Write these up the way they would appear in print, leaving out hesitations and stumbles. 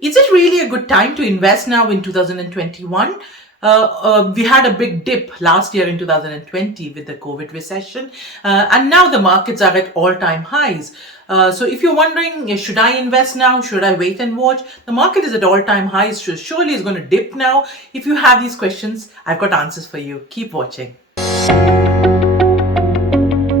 Is it really a good time to invest now in 2021? We had a big dip last year in 2020 with the COVID recession, and now the markets are at all-time highs. So if you're wondering, should I invest now? Should I wait and watch? The market is at all-time highs, so surely it's going to dip now. If you have these questions, I've got answers for you. Keep watching.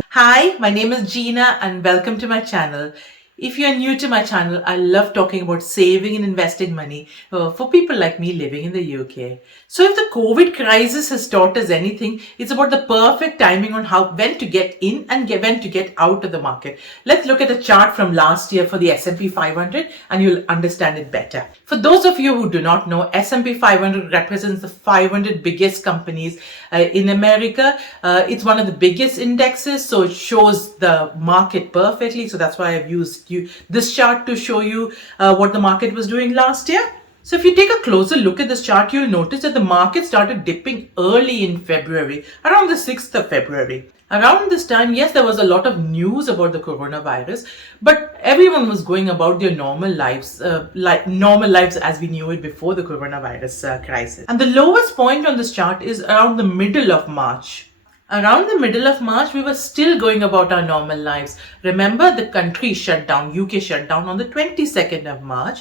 Hi, my name is Jeena and welcome to my channel. If you're new to my channel, I love talking about saving and investing money for people like me living in the UK. So if the COVID crisis has taught us anything, it's about the perfect timing on when to get in and when to get out of the market. Let's look at a chart from last year for the S&P 500 and you'll understand it better. For those of you who do not know, S&P 500 represents the 500 biggest companies in America. It's one of the biggest indexes, so it shows the market perfectly. So that's why I've used this chart to show you what the market was doing last year. So if you take a closer look at this chart, you'll notice that the market started dipping early in February, around the 6th of February. Around this time, yes, there was a lot of news about the coronavirus, but everyone was going about their normal lives, as we knew it before the coronavirus crisis. And the lowest point on this chart is around the middle of March. Around the middle of March, we were still going about our normal lives. Remember, the country shut down, UK shut down on the 22nd of March,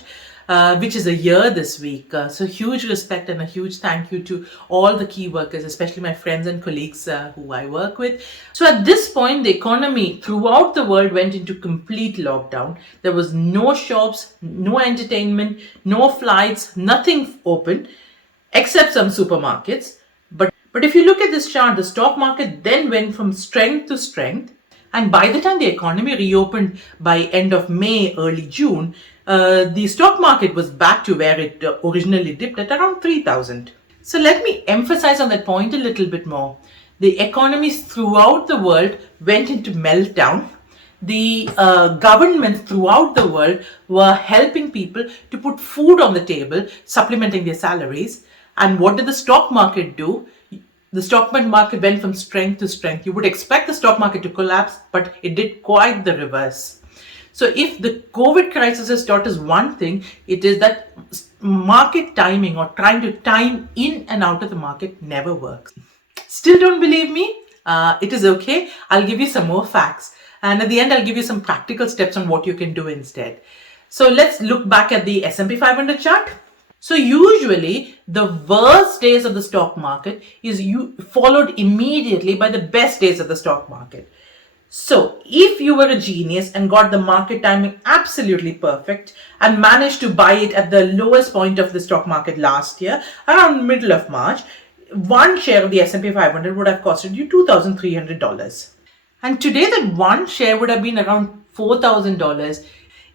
which is a year this week. So huge respect and a huge thank you to all the key workers, especially my friends and colleagues who I work with. So at this point, the economy throughout the world went into complete lockdown. There was no shops, no entertainment, no flights, nothing open except some supermarkets. But if you look at this chart, the stock market then went from strength to strength. And by the time the economy reopened by end of May, early June, the stock market was back to where it originally dipped at around 3,000. So let me emphasize on that point a little bit more. The economies throughout the world went into meltdown. The governments throughout the world were helping people to put food on the table, supplementing their salaries. And what did the stock market do? The stock market went from strength to strength. You would expect the stock market to collapse, but it did quite the reverse. So if the COVID crisis has taught us one thing, it is that market timing or trying to time in and out of the market never works. Still don't believe me? It is okay. I'll give you some more facts. And at the end, I'll give you some practical steps on what you can do instead. So let's look back at the S&P 500 chart. So usually the worst days of the stock market is followed immediately by the best days of the stock market. So if you were a genius and got the market timing absolutely perfect and managed to buy it at the lowest point of the stock market last year, around middle of March, one share of the S&P 500 would have costed you $2,300. And today that one share would have been around $4,000.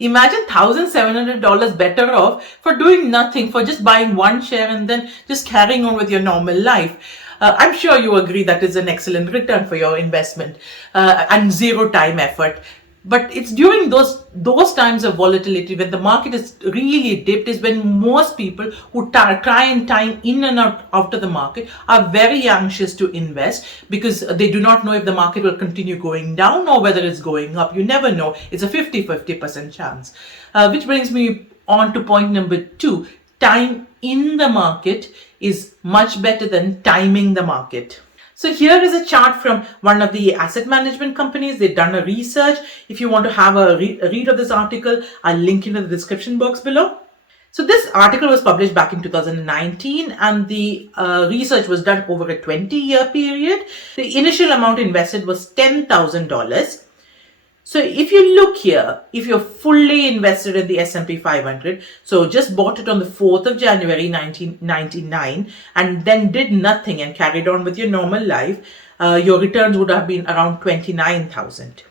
Imagine $1,700 better off for doing nothing, for just buying one share and then just carrying on with your normal life. I'm sure you agree that is an excellent return for your investment and zero time effort. But it's during those times of volatility when the market is really dipped is when most people who try and time in and out of the market are very anxious to invest because they do not know if the market will continue going down or whether it's going up. You never know. It's a 50-50% chance. Which brings me on to point number 2. Time in the market is much better than timing the market. So here is a chart from one of the asset management companies. They've done a research. If you want to have a read of this article, I'll link in the description box below. So this article was published back in 2019 and the research was done over a 20-year period. The initial amount invested was $10,000. So if you look here, if you're fully invested in the S&P 500, so just bought it on the 4th of January 1999 and then did nothing and carried on with your normal life, your returns would have been around 29,000.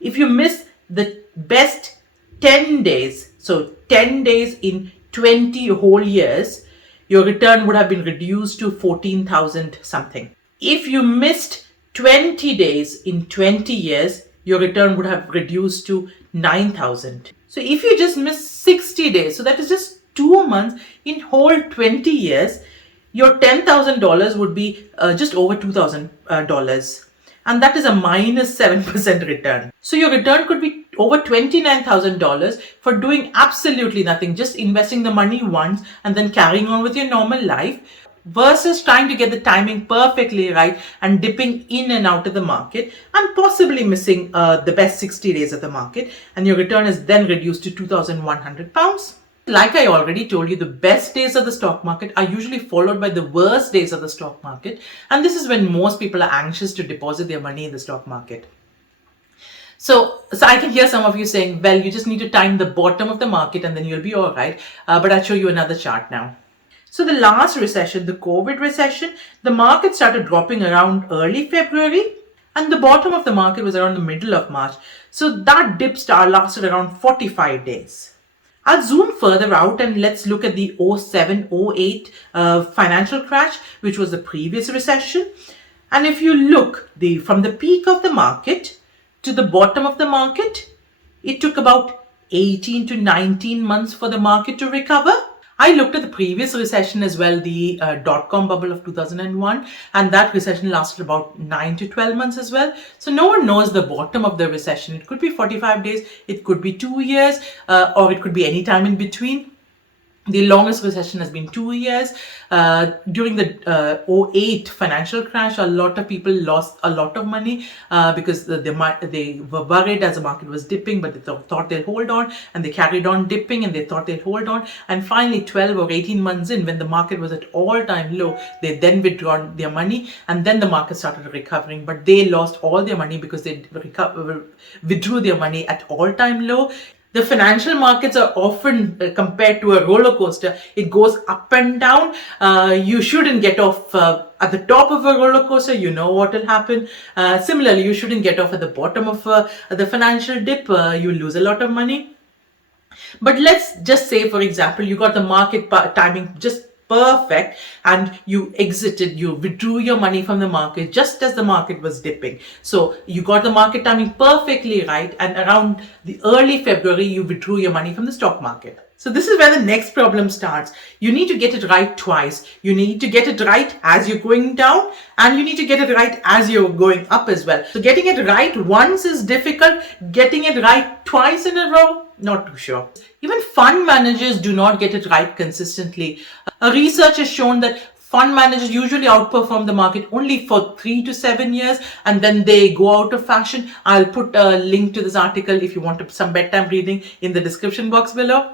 If you miss the best 10 days, so 10 days in 20 whole years, your return would have been reduced to 14,000 something. If you missed 20 days in 20 years, your return would have reduced to 9,000. So if you just miss 60 days, so that is just 2 months in whole 20 years, your $10,000 would be just over $2,000. And that is a minus 7% return. So your return could be over $29,000 for doing absolutely nothing, just investing the money once and then carrying on with your normal life, versus trying to get the timing perfectly right and dipping in and out of the market and possibly missing the best 60 days of the market, and your return is then reduced to £2,100. Like I already told you, the best days of the stock market are usually followed by the worst days of the stock market, and this is when most people are anxious to deposit their money in the stock market. So I can hear some of you saying, well, you just need to time the bottom of the market and then you'll be all right. But I'll show you another chart now. So the last recession, the COVID recession, the market started dropping around early February and the bottom of the market was around the middle of March. So that dip lasted around 45 days. I'll zoom further out and let's look at the 07-08 financial crash, which was the previous recession. And if you look from the peak of the market to the bottom of the market, it took about 18 to 19 months for the market to recover. I looked at the previous recession as well, the dot-com bubble of 2001, and that recession lasted about 9 to 12 months as well. So no one knows the bottom of the recession. It could be 45 days, it could be 2 years, or it could be any time in between. The longest recession has been 2 years. During the 08 financial crash, a lot of people lost a lot of money because they were worried as the market was dipping, but they thought they'll hold on, and they carried on dipping and they thought they'll hold on. And finally, 12 or 18 months in, when the market was at all-time low, they then withdrawn their money, and then the market started recovering. But they lost all their money because they withdrew their money at all-time low. The financial markets are often compared to a roller coaster. It goes up and down. You shouldn't get off at the top of a roller coaster. You know what will happen. Similarly, you shouldn't get off at the bottom of the financial dip. You lose a lot of money. But let's just say, for example, you got the market timing just perfect and you withdrew your money from the market just as the market was dipping. So you got the market timing perfectly right, and around the early February you withdrew your money from the stock market. So this is where the next problem starts. You need to get it right twice. You need to get it right as you're going down, and you need to get it right as you're going up as well. So getting it right once is difficult. Getting it right twice in a row, not too sure. Even fund managers do not get it right consistently. Research has shown that fund managers usually outperform the market only for 3 to 7 years, and then they go out of fashion. I'll put a link to this article if you want some bedtime reading in the description box below.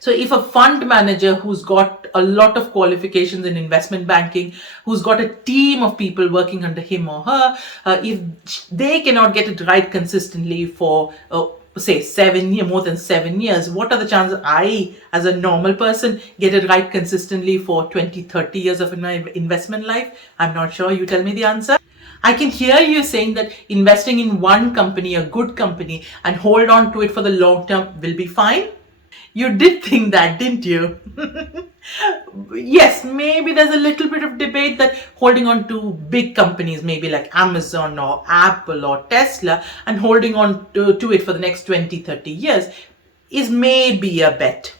So if a fund manager who's got a lot of qualifications in investment banking, who's got a team of people working under him or her, if they cannot get it right consistently for say more than 7 years, what are the chances I, as a normal person, get it right consistently for 20, 30 years of my investment life? I'm not sure. You tell me the answer. I can hear you saying that investing in one company, a good company, and hold on to it for the long term will be fine. You did think that, didn't you? Yes, maybe there's a little bit of debate that holding on to big companies, maybe like Amazon or Apple or Tesla, and holding on to it for the next 20, 30 years is maybe a bet.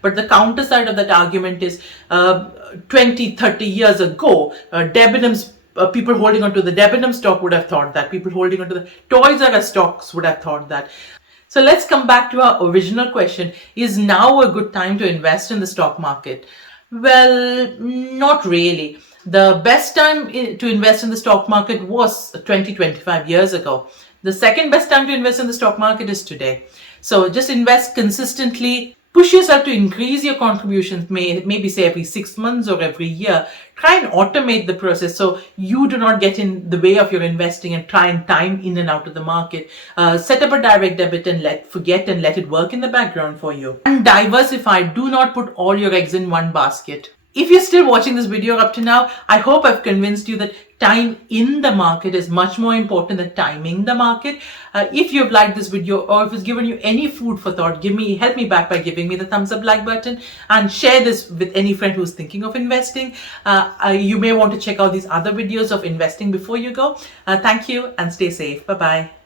But the counter side of that argument is 20, 30 years ago, Debenhams, people holding on to the Debenhams stock would have thought that. People holding on to the Toys R Us stocks would have thought that. So let's come back to our original question. Is now a good time to invest in the stock market? Well, not really. The best time to invest in the stock market was 20, 25 years ago. The second best time to invest in the stock market is today. So just invest consistently. Push yourself to increase your contributions, maybe say every 6 months or every year. Try and automate the process so you do not get in the way of your investing and try and time in and out of the market. Set up a direct debit and let it work in the background for you. And diversify. Do not put all your eggs in one basket. If you're still watching this video up to now, I hope I've convinced you that time in the market is much more important than timing the market. If you've liked this video or if it's given you any food for thought, help me back by giving me the thumbs up like button, and share this with any friend who's thinking of investing. You may want to check out these other videos of investing before you go. Thank you and stay safe. Bye-bye.